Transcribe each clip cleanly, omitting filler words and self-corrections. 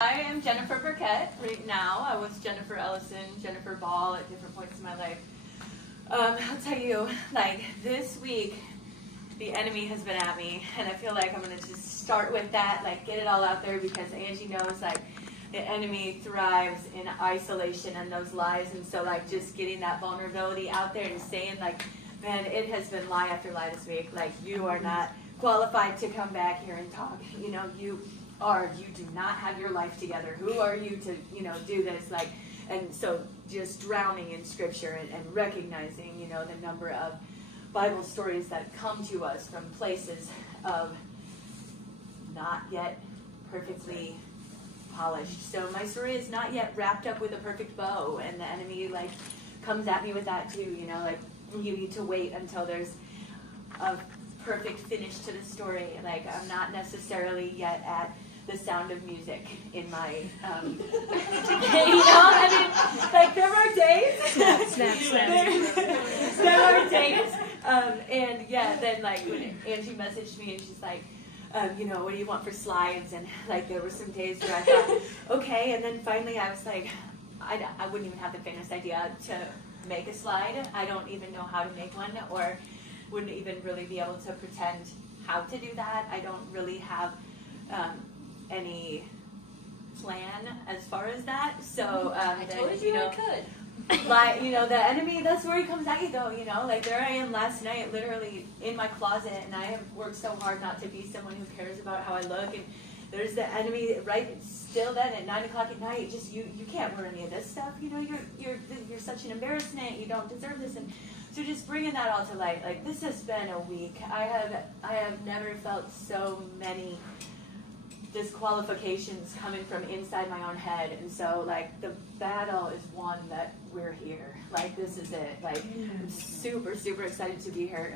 I am Jennifer Burkett right now. I was Jennifer Ellison, Jennifer Ball at different points in my life. I'll tell you, this week, the enemy has been at me, and I feel like I'm going to just start with that, get it all out there, because Angie knows, the enemy thrives in isolation and those lies, and so, just getting that vulnerability out there and saying, man, it has been lie after lie this week. You are not qualified to come back here and talk. You do not have your life together. Who are you to, do this? And so just drowning in scripture and recognizing, the number of Bible stories that come to us from places of not yet perfectly polished. So my story is not yet wrapped up with a perfect bow, and the enemy comes at me with that too, you need to wait until there's a perfect finish to the story. I'm not necessarily yet at the sound of music in my, there are days. There are days. Then when Angie messaged me and she's what do you want for slides? And there were some days where I thought, okay. And then finally I was I wouldn't even have the faintest idea to make a slide. I don't even know how to make one, or wouldn't even really be able to pretend how to do that. I don't really have any plan as far as that. So I told you I could. The enemy, that's where he comes at you though, there I am last night, literally in my closet, and I have worked so hard not to be someone who cares about how I look, and there's the enemy right still then at 9 o'clock at night, just you can't wear any of this stuff, you're such an embarrassment, you don't deserve this. And so just bringing that all to light, this has been a week. I have never felt so many disqualifications coming from inside my own head, and so the battle is one that we're here. This is it. I'm super excited to be here.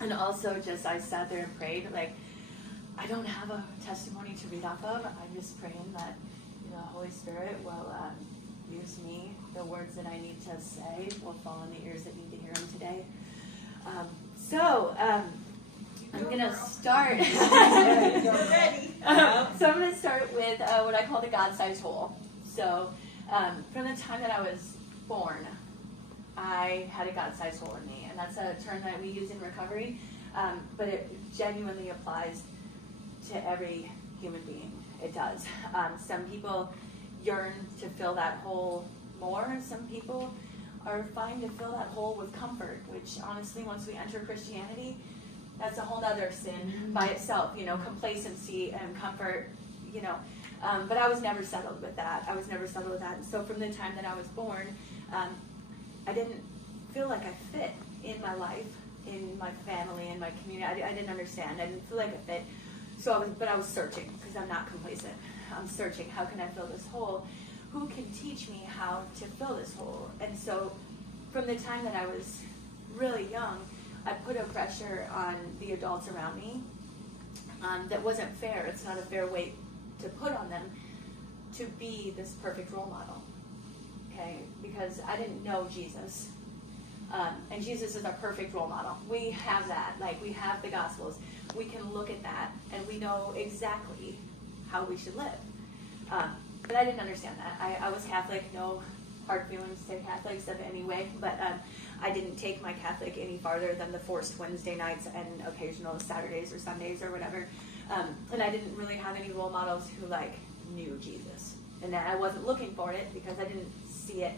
And also I sat there and prayed. I don't have a testimony to read off of. I'm just praying that the Holy Spirit will use me. The words that I need to say will fall on the ears that need to hear them today. I'm going to start. You're ready. So I'm going to start with what I call the God-sized hole. So from the time that I was born, I had a God-sized hole in me. And that's a term that we use in recovery, but it genuinely applies to every human being. It does. Some people yearn to fill that hole more. Some people are fine to fill that hole with comfort, which honestly, once we enter Christianity, that's a whole other sin by itself, complacency and comfort, but I was never settled with that. And so from the time that I was born, I didn't feel like I fit in my life, in my family, in my community. I didn't understand. I didn't feel like I fit. But I was searching, because I'm not complacent. I'm searching, how can I fill this hole? Who can teach me how to fill this hole? And so from the time that I was really young, I put a pressure on the adults around me that wasn't fair. It's not a fair weight to put on them to be this perfect role model, okay? Because I didn't know Jesus. And Jesus is our perfect role model. We have that. We have the Gospels. We can look at that, and we know exactly how we should live. But I didn't understand that. I was Catholic, no hard feelings to Catholics of any way, but I didn't take my Catholic any farther than the forced Wednesday nights and occasional Saturdays or Sundays or whatever. And I didn't really have any role models who knew Jesus. And I wasn't looking for it because I didn't see it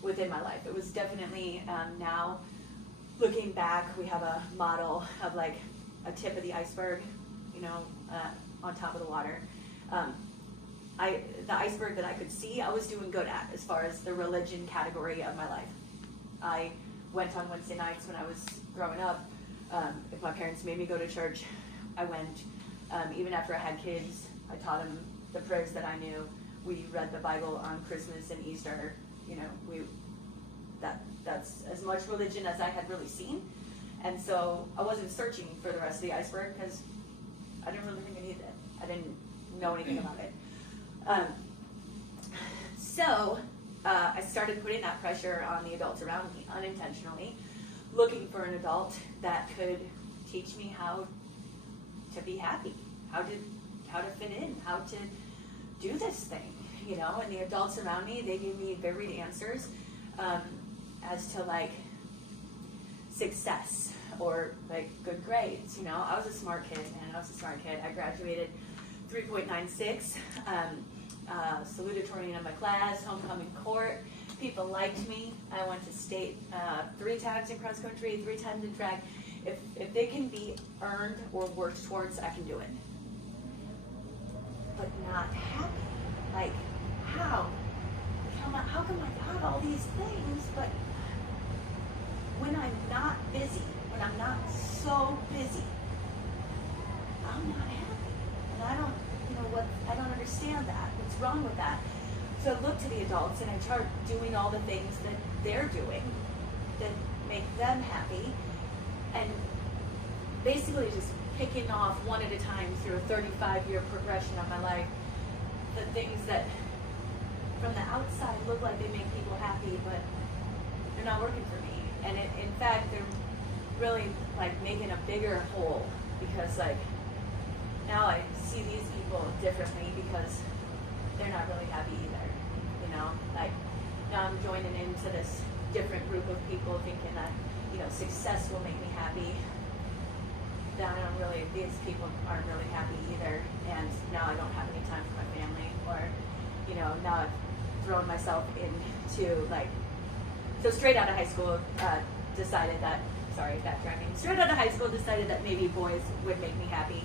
within my life. It was definitely now looking back, we have a model of a tip of the iceberg, on top of the water. The iceberg that I could see, I was doing good at as far as the religion category of my life. I went on Wednesday nights when I was growing up. If my parents made me go to church, I went. Even after I had kids, I taught them the prayers that I knew. We read the Bible on Christmas and Easter. That's as much religion as I had really seen. And so I wasn't searching for the rest of the iceberg because I didn't really think I needed it. I didn't know anything about it. I started putting that pressure on the adults around me unintentionally, looking for an adult that could teach me how to be happy, how to fit in, how to do this thing, you know. And the adults around me, they gave me varied answers as to like success or like good grades. You know, I was a smart kid, man. I was a smart kid. I graduated 3.96, salutatorian in my class, homecoming court. People liked me. I went to state 3 times in cross country, 3 times in track. If they can be earned or worked towards, I can do it. But not happy. Like, how? How come I got all these things, but when I'm not busy, when I'm not so busy, I'm not happy. And I don't, I don't understand that. What's wrong with that? So I look to the adults and I start doing all the things that they're doing that make them happy, and basically just picking off one at a time through a 35-year progression of my life, the things that from the outside look like they make people happy, but they're not working for me. And in fact, they're really like making a bigger hole, because like now I see these people differently because they're not really happy either. You know, like now I'm joining into this different group of people thinking that, success will make me happy. That these people aren't really happy either. And now I don't have any time for my family, or, now I've thrown myself into so straight out of high school, decided that, straight out of high school decided that maybe boys would make me happy.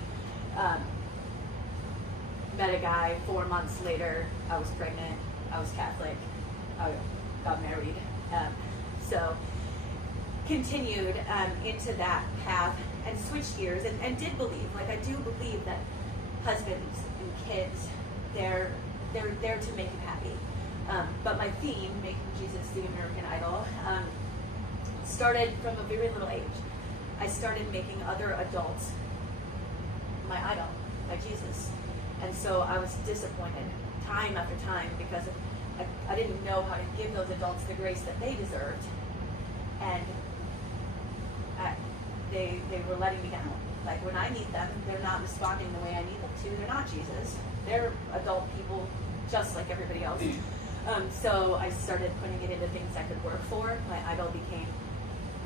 Met a guy, 4 months later, I was pregnant, I was Catholic, I got married. So continued into that path and switched gears and did believe, I do believe that husbands and kids, they're there to make him happy. But my theme, making Jesus the American Idol, started from a very little age. I started making other adults my idol, my Jesus. And so I was disappointed time after time because I didn't know how to give those adults the grace that they deserved. And they were letting me down. Like when I need them, they're not responding the way I need them to. They're not Jesus. They're adult people just like everybody else. So I started putting it into things I could work for. My idol became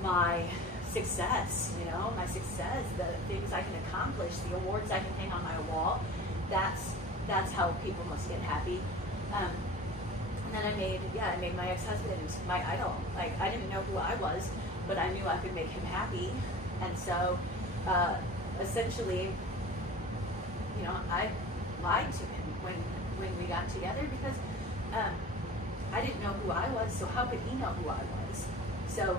my success, my success, the things I can accomplish, the awards I can hang on my wall. That's how people must get happy. And then I made my ex-husband my idol. Like I didn't know who I was, but I knew I could make him happy. And so essentially, I lied to him when we got together because I didn't know who I was, so how could he know who I was? So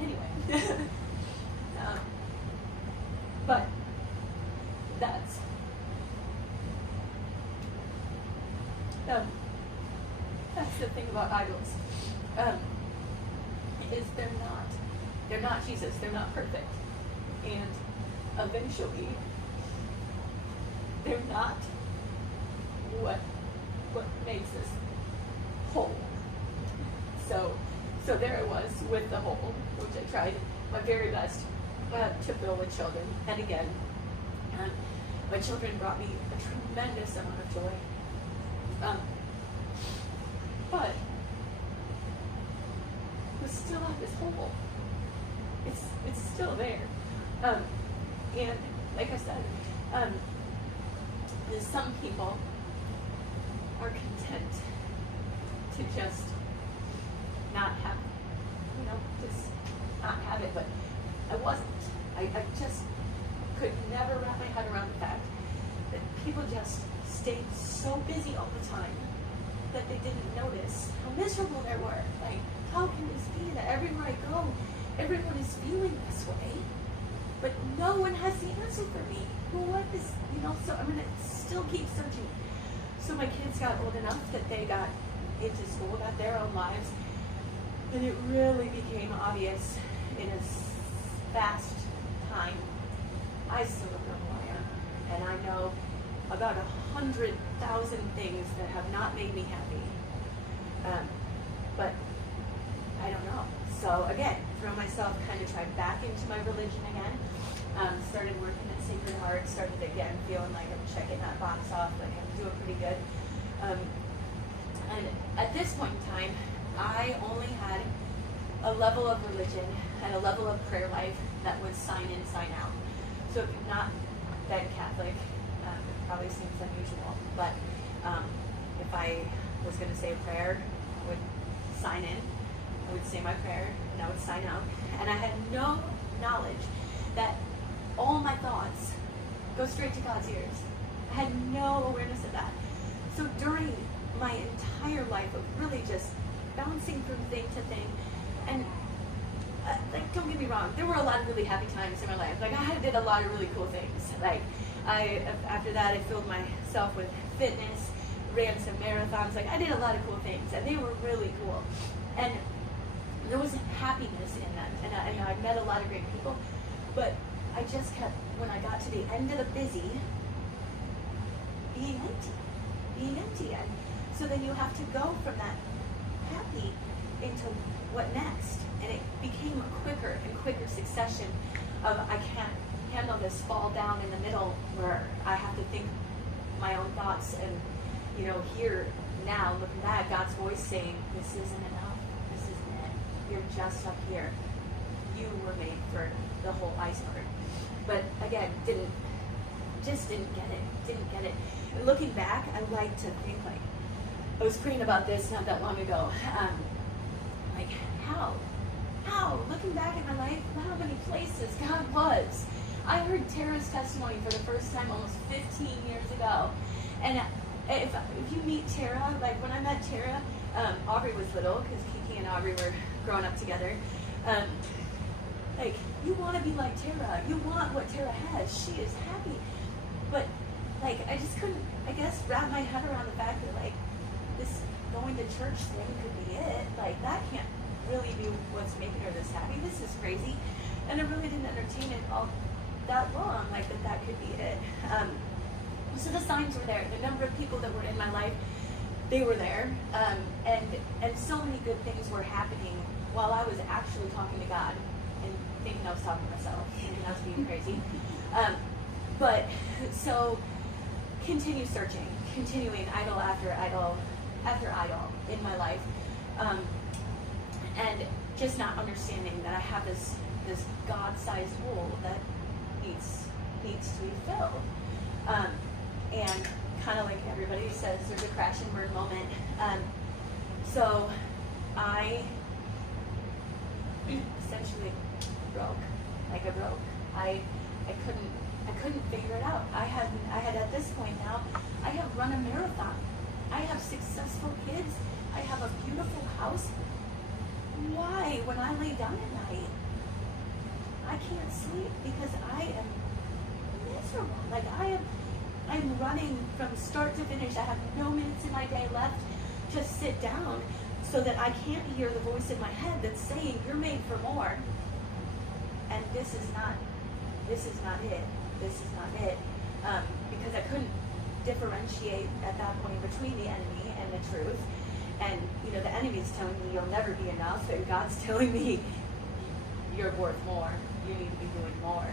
anyway, but that's the thing about idols. Is they're not Jesus, they're not perfect, and eventually they're not what makes us whole. So there I was with the hole, which I tried my very best to fill with children. And again, my children brought me a tremendous amount of joy. But we still have this hole. It's still there. And like I said, some people are content to just not have, just not have it. But I wasn't. I just could never wrap my head around the fact that people just stayed so busy all the time that they didn't notice how miserable they were. Like, how can this be that everywhere I go, everyone is feeling this way, but no one has the answer for me? What is, so I'm going to still keep searching. So my kids got old enough that they got into school, got their own lives, and it really became obvious in a fast time. I still don't know who I am, and I know about 100,000 things that have not made me happy, but I don't know. So again, throw myself, kind of tried back into my religion again, Started working at Sacred Heart, started again feeling like I'm checking that box off, like I'm doing pretty good. And at this point in time, I only had a level of religion and a level of prayer life that was sign in, sign out. So if you've not been Catholic, it probably seems unusual, but if I was going to say a prayer, I would sign in, I would say my prayer, and I would sign out. And I had no knowledge that all my thoughts go straight to God's ears. I had no awareness of that. So during my entire life of really just bouncing from thing to thing, and like, don't get me wrong, there were a lot of really happy times in my life. Like, I did a lot of really cool things. Like, after that, I filled myself with fitness, ran some marathons. Like, I did a lot of cool things, and they were really cool. And there was happiness in that, and I met a lot of great people. But I just kept, when I got to the end of the busy, being empty. And so then you have to go from that happy into what next? And it became a quicker and quicker succession of, I can't handle this fall down in the middle where I have to think my own thoughts and, hear now, looking back, God's voice saying, this isn't enough, this isn't it, you're just up here. You were made for the whole iceberg. But again, didn't get it. And looking back, I like to think, like, I was praying about this not that long ago. Like, how? Looking back at my life, how many places God was. I heard Tara's testimony for the first time almost 15 years ago. And if you meet Tara, like when I met Tara, Aubrey was little, because Kiki and Aubrey were growing up together. Like, you want to be like Tara. You want what Tara has. She is happy. But, like, I just couldn't, I guess, wrap my head around the fact that, like, this going to church thing could be it. Like, that can't really be what's making her this happy. This is crazy. And I really didn't entertain it all that long, like, that could be it. So the signs were there. The number of people that were in my life, they were there. And so many good things were happening while I was actually talking to God and thinking I was talking to myself, thinking I was being crazy. But so continue searching, continuing idol after idol after idol in my life, and just not understanding that I have this God-sized hole that needs to be filled. And kind of like everybody says, there's a crash and burn moment. So I essentially broke. Like, I broke. I couldn't figure it out. I had at this point now, I have run a marathon. I have successful kids. I have a beautiful house. Why, when I lay down at night, I can't sleep? Because I am miserable. Like, I'm running from start to finish. I have no minutes in my day left to sit down so that I can't hear the voice in my head that's saying, you're made for more. And this is not it. This is not it. Because I couldn't differentiate at that point between the enemy and the truth. And, the enemy's telling me you'll never be enough, and God's telling me you're worth more. You need to be doing more.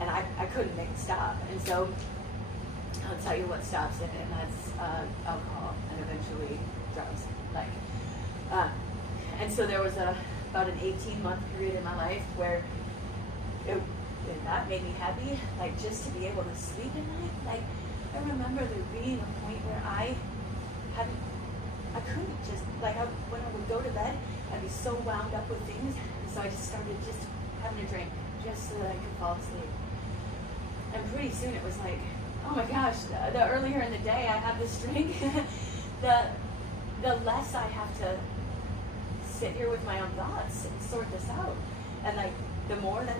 And I couldn't make it stop. And so I'll tell you what stops it, and that's alcohol and eventually drugs. And so there was about an 18-month period in my life where that made me happy, like, just to be able to sleep at night. Like, I remember there being a point where I couldn't just, like, when I would go to bed, I'd be so wound up with things, and so I just started just having a drink, just so that I could fall asleep. And pretty soon it was like, oh my gosh, the earlier in the day I have this drink, the less I have to sit here with my own thoughts and sort this out. And, like, the more that,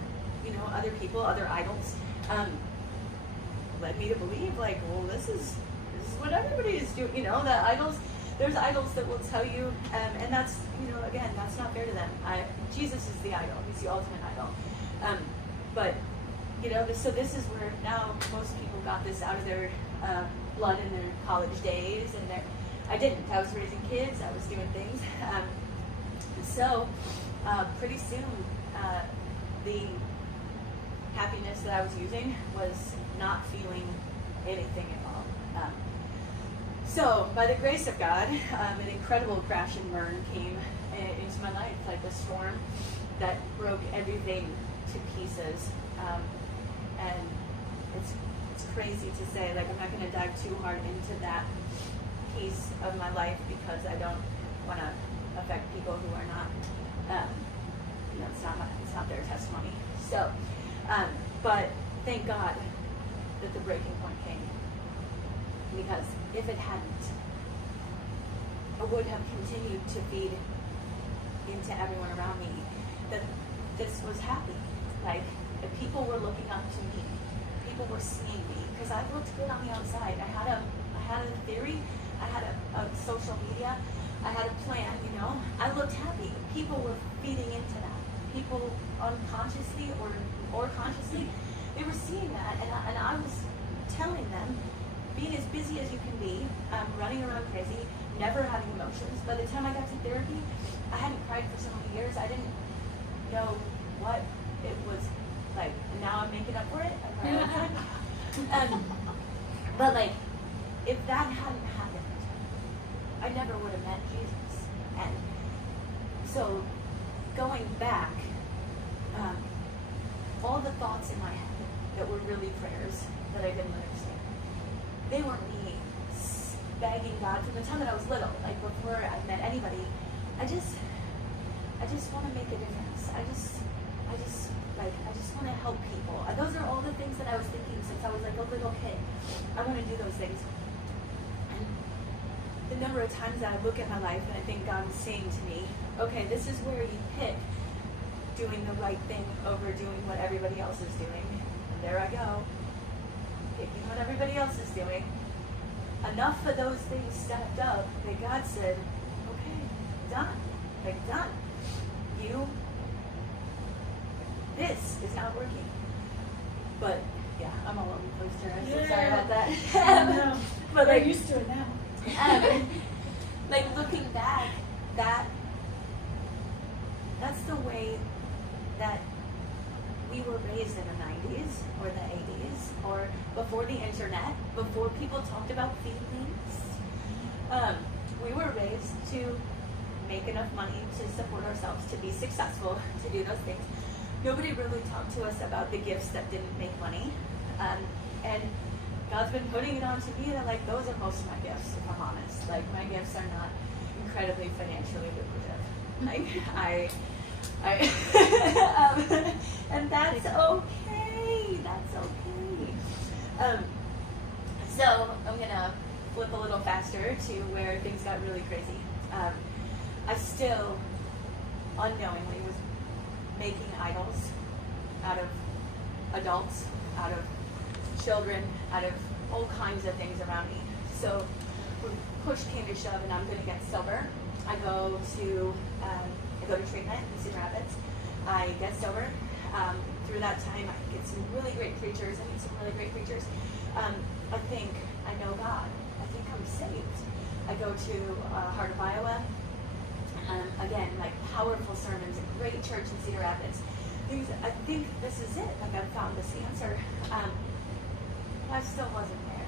other people, other idols, led me to believe, like, well, this is what everybody is doing. The idols, there's idols that will tell you, and that's, again, that's not fair to them. Jesus is the idol. He's the ultimate idol. But, so this is where now most people got this out of their blood in their college days, and I didn't. I was raising kids. I was doing things. So pretty soon, happiness that I was using was not feeling anything at all. So, by the grace of God, an incredible crash and burn came into my life, like a storm that broke everything to pieces. And it's crazy to say, like, I'm not going to dive too hard into that piece of my life because I don't want to affect people who are not, it's not their testimony. So, but thank God that the breaking point came, because if it hadn't, I would have continued to feed into everyone around me that this was happy. Like, if people were looking up to me, people were seeing me, because I looked good on the outside. I had a theory, I had a social media, I had a plan, I looked happy. People were feeding into that. People unconsciously or consciously, they were seeing that, and I was telling them, being as busy as you can be, running around crazy, never having emotions. By the time I got to therapy, I hadn't cried for so many years. I didn't know what it was like. And now I'm making up for it. I'm crying all the time. But like, if that hadn't happened, I never would have met Jesus. And so, going back, all the thoughts in my head that were really prayers that I didn't understand, they weren't me begging God from the time that I was little, like before I met anybody. I just want to make a difference. I just want to help people. Those are all the things that I was thinking since I was like a little kid. I want to do those things. And the number of times that I look at my life and I think God is saying to me, okay, this is where you pick doing the right thing over doing what everybody else is doing. And there I go, picking what everybody else is doing. Enough of those things stacked up that God said, okay, done. Like, done. This is not working. But, yeah, I'm all over the place here. I'm so sorry about that. No, but we're used to it now. Like, looking back, that's the way that we were raised in the 90s or the 80s or before the internet, before people talked about feelings. We were raised to make enough money to support ourselves, to be successful, to do those things. Nobody really talked to us about the gifts that didn't make money. And God's been putting it on to me that, like, those are most of my gifts, if I'm honest. Like, my gifts are not incredibly financially lucrative. Like, and that's okay. That's okay. So I'm gonna flip a little faster to where things got really crazy. I still unknowingly was making idols out of adults, out of children, out of all kinds of things around me. So when push came to shove and I'm going to get sober, I go to treatment in Cedar Rapids. I get sober. Through that time, I get some really great preachers. I meet some really great preachers. I think I know God. I think I'm saved. I go to Heart of Iowa. Again, like, powerful sermons, a great church in Cedar Rapids. I think this is it. Like, I've found this answer. I still wasn't there.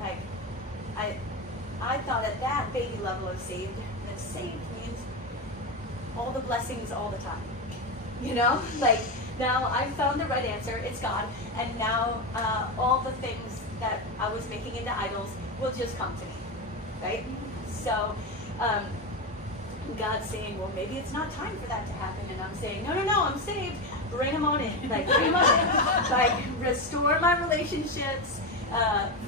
Like, I thought at that baby level of saved, that saved means all the blessings all the time. Like, now I've found the right answer. It's God. And now all the things that I was making into idols will just come to me. Right? So, God's saying, well, maybe it's not time for that to happen. And I'm saying, no, I'm saved. Bring them on in. Like, bring them on in. Like, restore my relationships,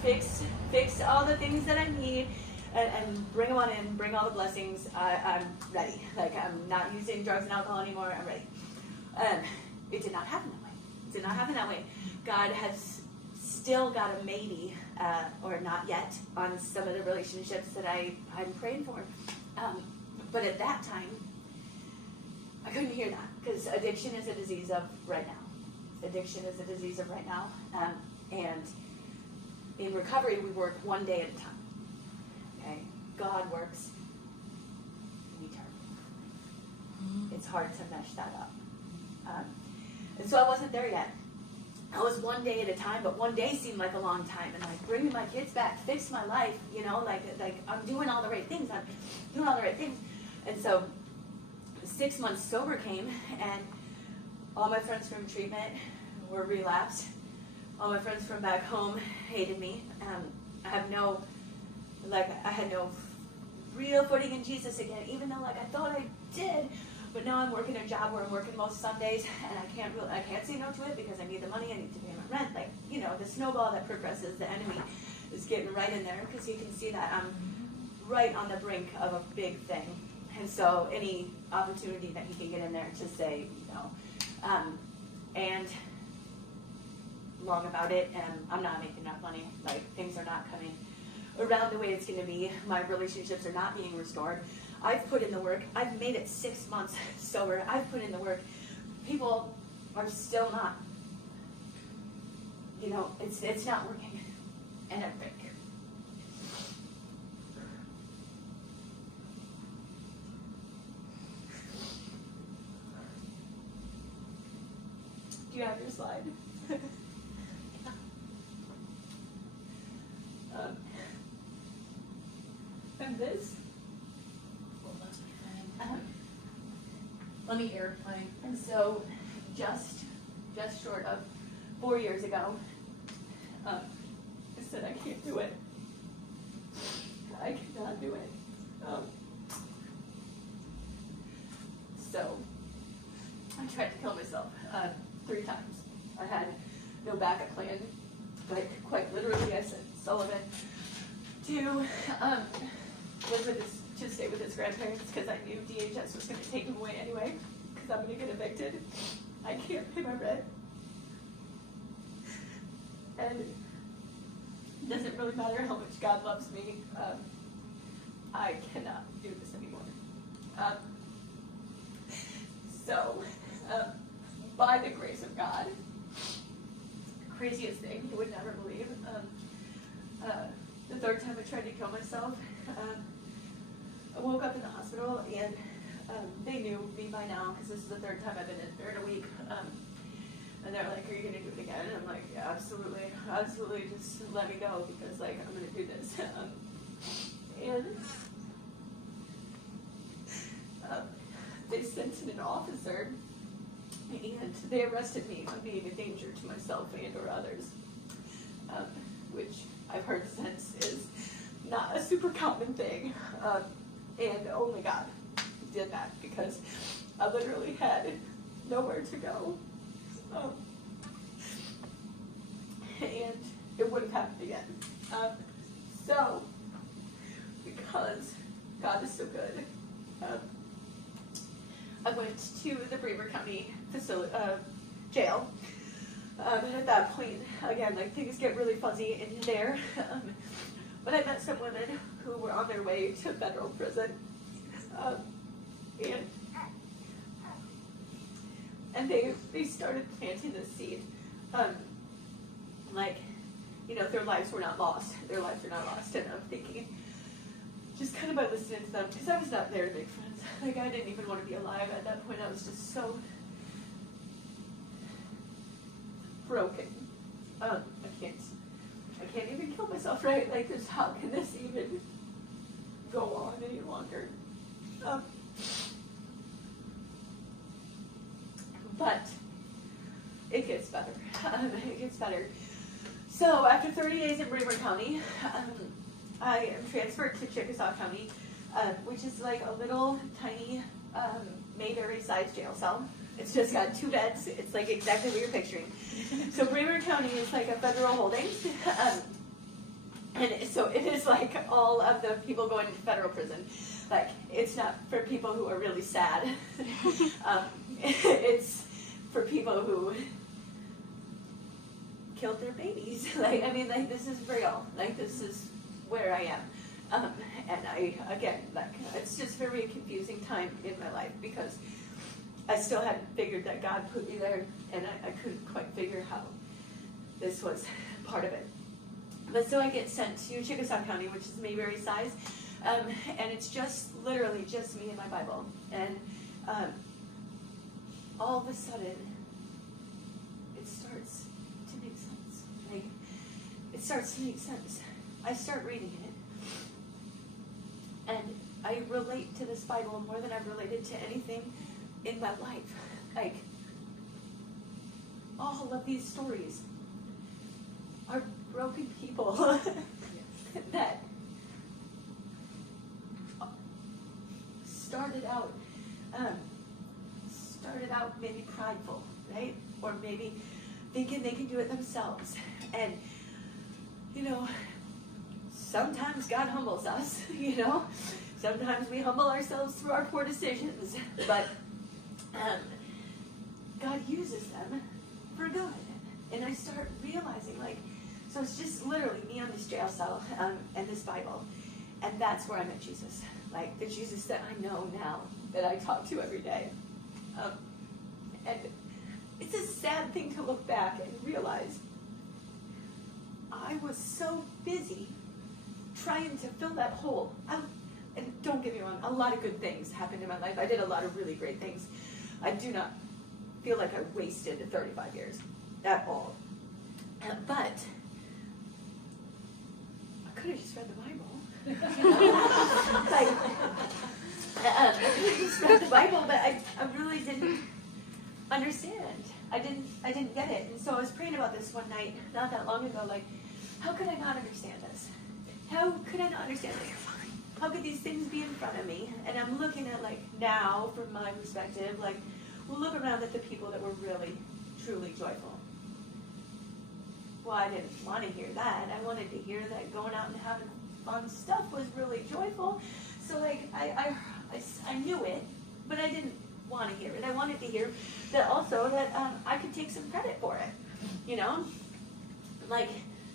fix all the things that I need, and bring them on in, bring all the blessings. I'm ready. Like, I'm not using drugs and alcohol anymore. I'm ready. It did not happen that way. It did not happen that way. God has still got a maybe, or not yet, on some of the relationships that I'm praying for. But at that time, I couldn't hear that, because addiction is a disease of right now. Addiction is a disease of right now. And in recovery, we work one day at a time. Okay? God works in eternity. It's hard to mesh that up. And so I wasn't there yet. I was one day at a time, but one day seemed like a long time. And like bringing my kids back fixed my life, you know, like I'm doing all the right things. I'm doing all the right things. And so 6 months sober came, and all my friends from treatment were relapsed. All my friends from back home hated me. I had no real footing in Jesus again, even though like I thought I did. But now I'm working a job where I'm working most Sundays, and I can't say no to it because I need the money. I need to pay my rent. Like, you know, the snowball that progresses, the enemy is getting right in there because he can see that I'm right on the brink of a big thing. And so any opportunity that he can get in there to say no. And long about it, and I'm not making enough money. Like, things are not coming around the way it's going to be. My relationships are not being restored. I've put in the work. I've made it 6 months sober. I've put in the work. People are still not. You know, it's not working. And I think. Do you have your slide? And this. Let me airplane. And so, just short of 4 years ago, I said I can't do it. I cannot do it. So, I tried to kill myself 3 times. I had no backup plan. Like, quite literally, I sent Sullivan to to stay with his grandparents because I knew DHS was going to take him away anyway because I'm going to get evicted. I can't pay my rent. And it doesn't really matter how much God loves me. I cannot do this anymore. So, by the grace of God, craziest thing, you would never believe. The 3rd time I tried to kill myself, I woke up in the hospital, and they knew me by now because this is the 3rd time I've been in there in a week. And they're like, "Are you gonna do it again?" And I'm like, "Yeah, absolutely, just let me go because like I'm gonna do this." They sent in an officer, and they arrested me on being a danger to myself and or others, which I've heard since is not a super common thing, and only God did that because I literally had nowhere to go, and it wouldn't happen again. So, because God is so good, I went to the Bremer County jail. And at that point, again, like things get really fuzzy in there. But I met some women who were on their way to federal prison. And they started planting the seed. Like, you know, their lives were not lost. Their lives are not lost. And I'm thinking, just kind of by listening to them, because I was not there to make friends. Like, I didn't even want to be alive at that point. I was just so broken. I can't even kill myself, right? Like, this, how can this even go on any longer? But it gets better. It gets better. So after 30 days in Bremer County, I am transferred to Chickasaw County, which is like a little tiny Mayberry-sized jail cell. It's just got 2 beds. It's like exactly what you're picturing. So Bremer County is like a federal holding. And so it is like all of the people going to federal prison. Like, it's not for people who are really sad. It's for people who killed their babies. Like, I mean, like, this is real. Like, this is where I am. And again, like, it's just a very confusing time in my life because I still hadn't figured that God put me there, and I couldn't quite figure how this was part of it. But so I get sent to Chickasaw County, which is Mayberry size, and it's just literally just me and my Bible. And all of a sudden, it starts it starts to make sense. I start reading it, and I relate to this Bible more than I've related to anything in my life. Like, all of these stories are broken people that started out maybe prideful, right? Or maybe thinking they can do it themselves. And, sometimes God humbles us, Sometimes we humble ourselves through our poor decisions. But God uses them for good. And I start realizing, so it's just literally me on this jail cell and this Bible. And that's where I met Jesus. The Jesus that I know now, that I talk to every day. And it's a sad thing to look back and realize I was so busy trying to fill that hole. And don't get me wrong, a lot of good things happened in my life. I did a lot of really great things. I do not feel like I wasted 35 years at all. But I could have just read the Bible. I could have just read the Bible, but I really didn't understand. I didn't get it. And so I was praying about this one night, not that long ago, how could I not understand this? How could I not understand this? How could these things be in front of me? And I'm looking at, now, from my perspective, we'll look around at the people that were really, truly joyful. Well, I didn't want to hear that. I wanted to hear that going out and having fun stuff was really joyful. So, I knew it, but I didn't want to hear it. I wanted to hear that also that I could take some credit for it,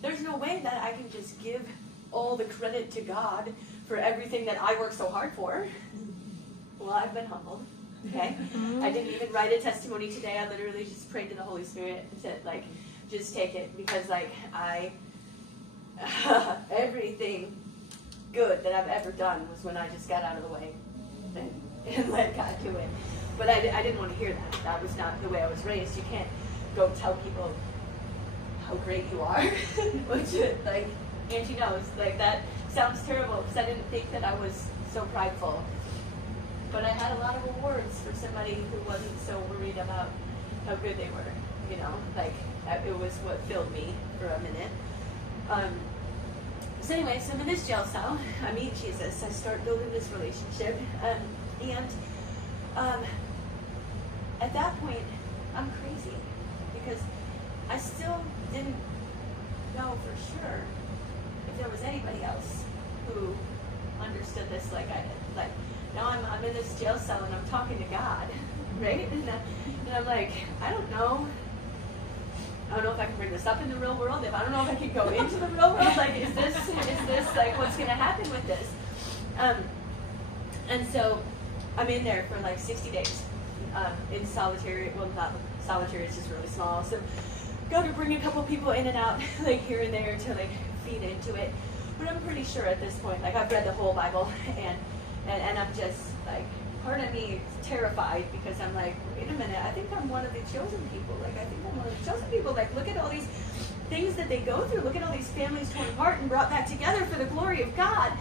there's no way that I can just give all the credit to God for everything that I worked so hard for. Well, I've been humbled, okay? I didn't even write a testimony today. I literally just prayed to the Holy Spirit and said, just take it, because, everything good that I've ever done was when I just got out of the way and let God do it. But I didn't want to hear that. That was not the way I was raised. You can't go tell people how great you are, which, Angie knows, that sounds terrible, because I didn't think that I was so prideful. But I had a lot of awards for somebody who wasn't so worried about how good they were, it was what filled me for a minute. So anyway, so I'm in this jail cell. I meet Jesus. I start building this relationship. And at that point, I'm crazy, because I still didn't know for sure if there was anybody else who understood this like I did. Now I'm in this jail cell and I'm talking to God, right? And I'm I don't know. I don't know if I can bring this up in the real world. I don't know if I can go into the real world. Is this what's going to happen with this? And so I'm in there for 60 days in solitary. Well, not solitary. It's just really small. So go to bring a couple people in and out, here and there to feed into it. But I'm pretty sure at this point, I've read the whole Bible, and I'm just part of me is terrified, because I'm wait a minute, I think I'm one of the chosen people. I think I'm one of the chosen people. Look at all these things that they go through. Look at all these families torn apart and brought back together for the glory of God.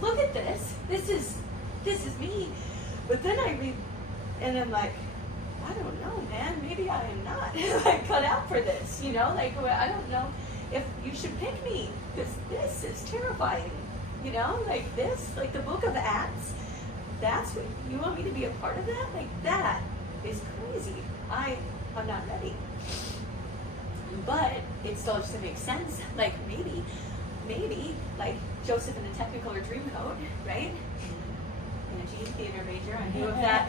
Look at this. This is me. But then I read, and I'm I don't know, man. Maybe I am not cut out for this. I don't know if you should pick me, because this is terrifying. This, the book of Acts. That's what you want me to be a part of that? That is crazy. I'm not ready. But it still just makes sense. Maybe, Joseph in the Technicolor Dreamcoat, right? Angie, theater major. I knew of that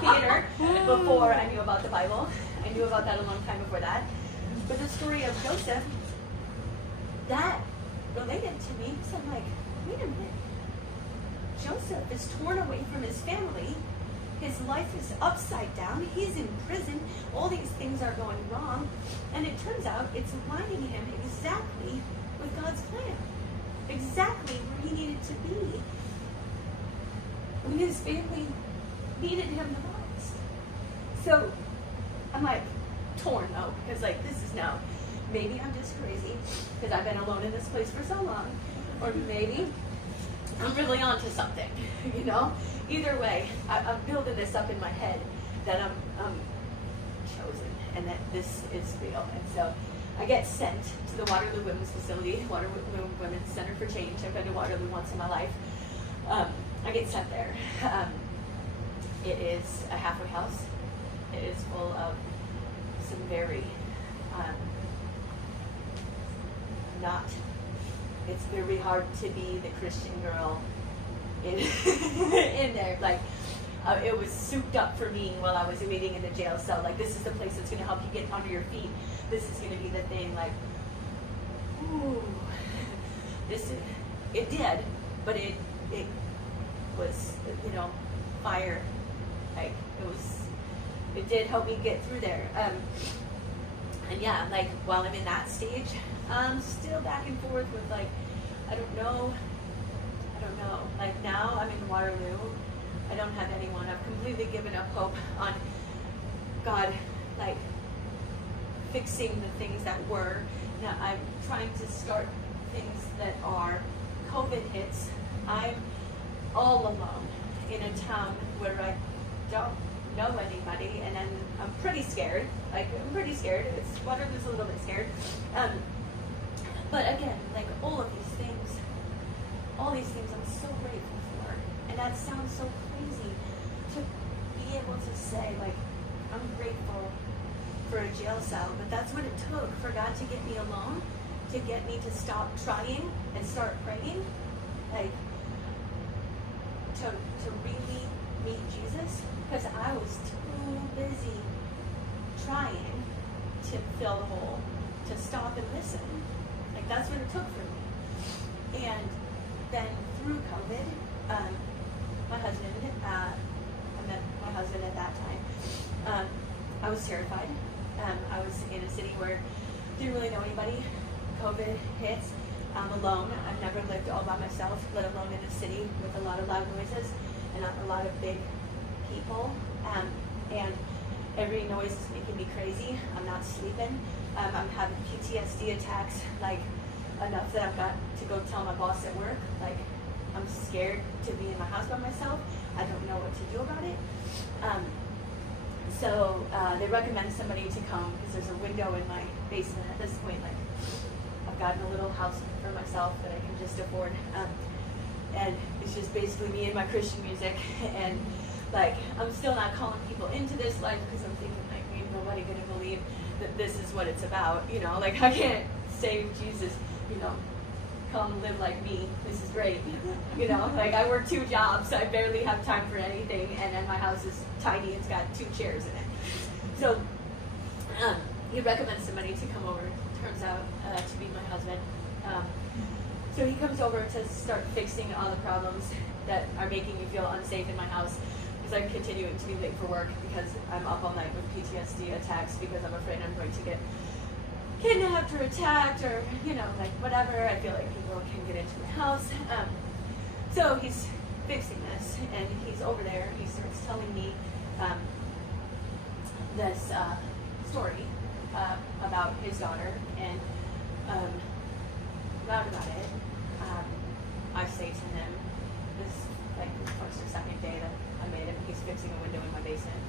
theater before I knew about the Bible. I knew about that a long time before that. But the story of Joseph, that related to me. So I'm wait a minute. Joseph is torn away from his family. His life is upside down. He's in prison. All these things are going wrong. And it turns out it's aligning him exactly with God's plan. Exactly where he needed to be when his family needed him the most. So I'm torn though, because this is now maybe I'm just crazy because I've been alone in this place for so long, or maybe I'm really onto something, you know? Either way, I'm building this up in my head that I'm chosen and that this is real. And so I get sent to the Waterloo Women's Facility, Waterloo Women's Center for Change. I've been to Waterloo once in my life. I get sent there. It is a halfway house. It is full of some very it's very hard to be the Christian girl in in there. Like, it was souped up for me while I was waiting in the jail cell. Like, this is the place that's going to help you get onto your feet. This is going to be the thing. Like, ooh, it did, but it was, you know, fire. Like, it did help me get through there. And yeah, like, while I'm in that stage, I'm still back and forth with, like, I don't know. Like, now I'm in Waterloo. I don't have anyone. I've completely given up hope on God, like, fixing the things that were. Now I'm trying to start things that are. COVID hits. I'm all alone in a town where I don't know anybody, and I'm pretty scared. Like, I'm pretty scared. Waterloo's a little bit scared. But again, like, all these things I'm so grateful for. And that sounds so crazy to be able to say, like, I'm grateful for a jail cell, but that's what it took for God to get me alone, to get me to stop trying and start praying, like, to really meet Jesus, because I was too busy trying to fill the hole, to stop and listen. Like, that's what it took for me. And then through COVID, my husband, I met my husband at that time. I was terrified. I was in a city where I didn't really know anybody. COVID hits. I'm alone. I've never lived all by myself, let alone in a city with a lot of loud noises and a lot of big people. And every noise is making me crazy. I'm not sleeping. I'm having PTSD attacks, like, enough that I've got to go tell my boss at work. Like, I'm scared to be in my house by myself. I don't know what to do about it. So they recommend somebody to come because there's a window in my basement at this point. Like, I've gotten a little house for myself that I can just afford. And it's just basically me and my Christian music. And, like, I'm still not calling people into this life because I'm thinking, like, ain't nobody going to believe that this is what it's about. You know, like, I can't say Jesus, you know, come live like me. This is great. You know, like, I work 2 jobs. I barely have time for anything. And then my house is tiny. It's got 2 chairs in it. So he recommends somebody to come over. Turns out to be my husband. So he comes over to start fixing all the problems that are making me feel unsafe in my house, because I'm continuing to be late for work because I'm up all night with PTSD attacks because I'm afraid I'm going to get kidnapped or attacked or, you know, like, whatever. I feel like people can get into my house. So he's fixing this, and he's over there. He starts telling me this story about his daughter, and about it. I say to him, this, like, the first or second day that I made him, he's fixing a window in my basement.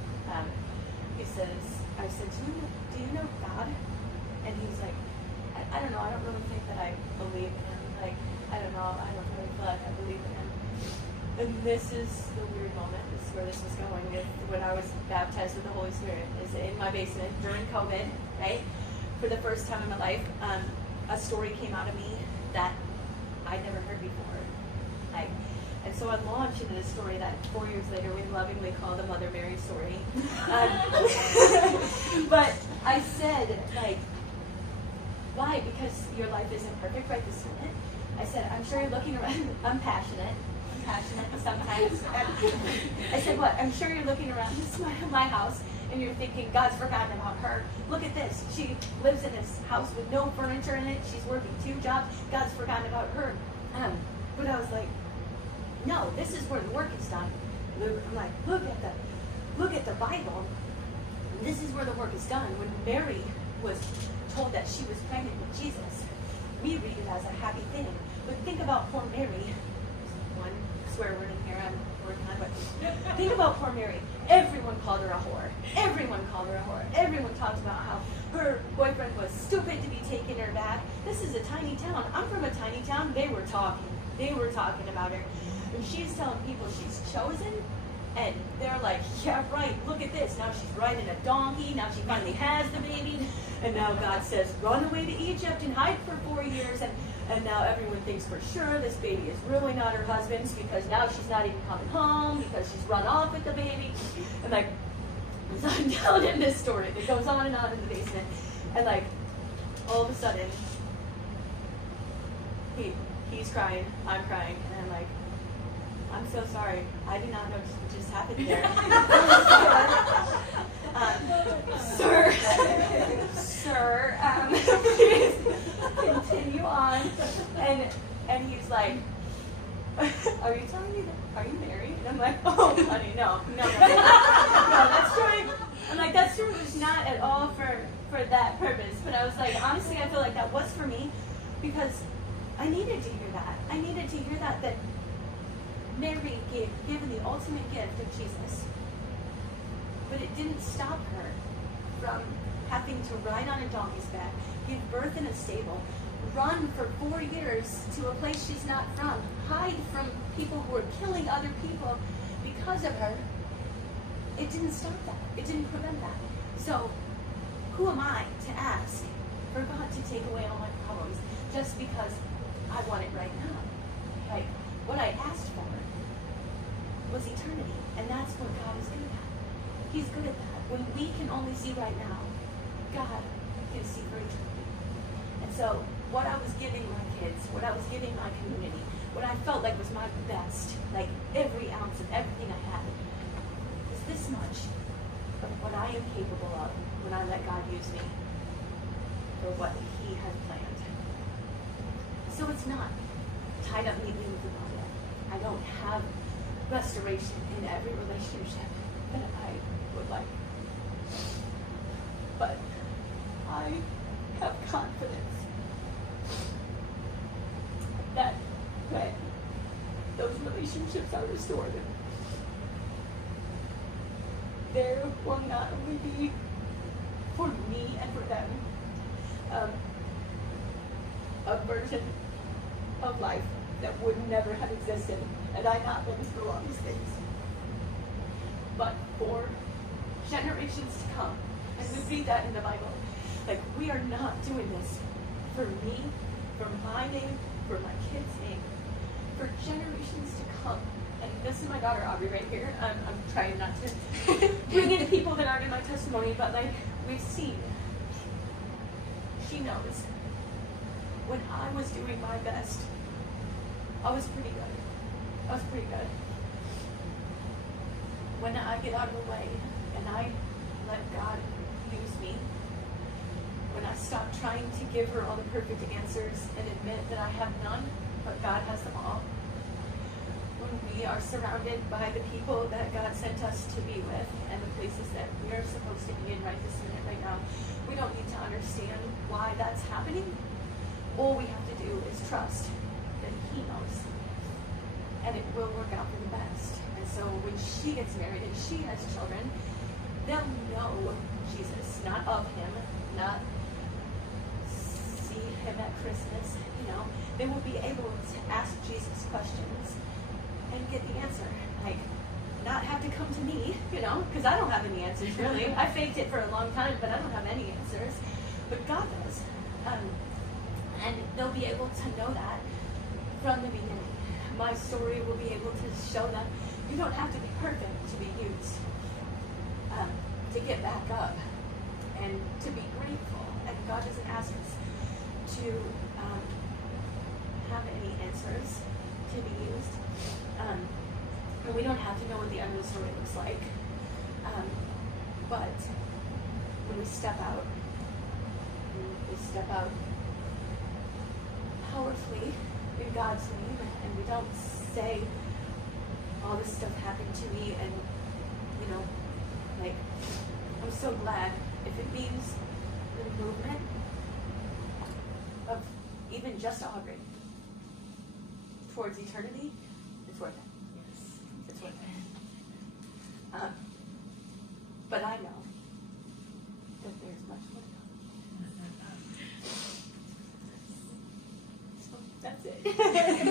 He says, I said, do you know God? And he's like, I don't know, I don't really think that I believe in him. Like, I don't know, I don't really feel like I believe in him. And this is the weird moment. This is where this was going with when I was baptized with the Holy Spirit, is in my basement during COVID, right? For the first time in my life, a story came out of me that I'd never heard before. Like, and so I launched into this story that 4 years later we lovingly call the Mother Mary story. But I said, like, why? Because your life isn't perfect right this minute. I said, I'm sure you're looking around. I'm passionate sometimes. I said, what? I'm sure you're looking around my house and you're thinking, God's forgotten about her. Look at this. She lives in this house with no furniture in it. She's working 2 jobs. God's forgotten about her. But I was like, no, this is where the work is done. I'm like, look at the Bible. This is where the work is done. When Mary was told that she was pregnant with Jesus. We read it as a happy thing. But think about poor Mary. One swear word in here, I'm working on, but think about poor Mary. Everyone called her a whore. Everyone called her a whore. Everyone talked about how her boyfriend was stupid to be taking her back. This is a tiny town. I'm from a tiny town. They were talking. They were talking about her. And she's telling people she's chosen. And they're like, yeah, right, look at this. Now she's riding a donkey. Now she finally has the baby. And now God says, run away to Egypt and hide for 4 years. And now everyone thinks for sure this baby is really not her husband's, because now she's not even coming home because she's run off with the baby. And like, so I'm telling him this story. It goes on and on in the basement. And like, all of a sudden, he's crying, I'm crying, and I'm like, I'm so sorry. I did not know what just happened there. Sir, please continue on. And he's like, are you telling me that, are you married? And I'm like, oh, honey, no, that's true. I'm like, that's true. It's not at all for that purpose. But I was like, honestly, I feel like that was for me, because I needed to hear that. I needed to hear that Mary given the ultimate gift of Jesus. But it didn't stop her from having to ride on a donkey's back, give birth in a stable, run for 4 years to a place she's not from, hide from people who are killing other people because of her. It didn't stop that. It didn't prevent that. So who am I to ask for God to take away all my problems just because I want it right now? Like, what I asked for was eternity, and that's what God is good at. He's good at that. When we can only see right now, God can see for eternity. And so what I was giving my kids, what I was giving my community, what I felt like was my best, like every ounce of everything I had, was this much of what I am capable of when I let God use me for what He has planned. So it's not tied up neatly with the Bible. I don't have restoration in every relationship that I would like. But I have confidence that when those relationships are restored, there will not only be for me and for them a version of life that would never have existed had I not been through all these things, but for generations to come. And we read that in the Bible. Like, we are not doing this for me, for my name, for my kids' name, for generations to come. And this is my daughter Aubrey right here. I'm trying not to bring in people that aren't in my testimony, but like, we've seen. She knows. When I was doing my best, I was pretty good. I was pretty good. When I get out of the way and I let God use me, when I stop trying to give her all the perfect answers and admit that I have none, but God has them all, when we are surrounded by the people that God sent us to be with and the places that we are supposed to be in right this minute, right now, we don't need to understand why that's happening. All we have to do is trust that He knows, and it will work out for the best. And so when she gets married and she has children, they'll know Jesus, not of Him, not see Him at Christmas, They will be able to ask Jesus questions and get the answer. Like, not have to come to me, because I don't have any answers, really. I faked it for a long time, but I don't have any answers. But God does. And they'll be able to know that from the beginning. My story will be able to show them you don't have to be perfect to be used, to get back up and to be grateful. And God doesn't ask us to have any answers to be used. And we don't have to know what the end of the story looks like. But when we step out powerfully in God's name, and we don't say, all this stuff happened to me, and I'm so glad if it means the movement of even just Aubrey towards eternity, it's worth it. Yes. It's worth it. But I know that there's much more to come. So that's it.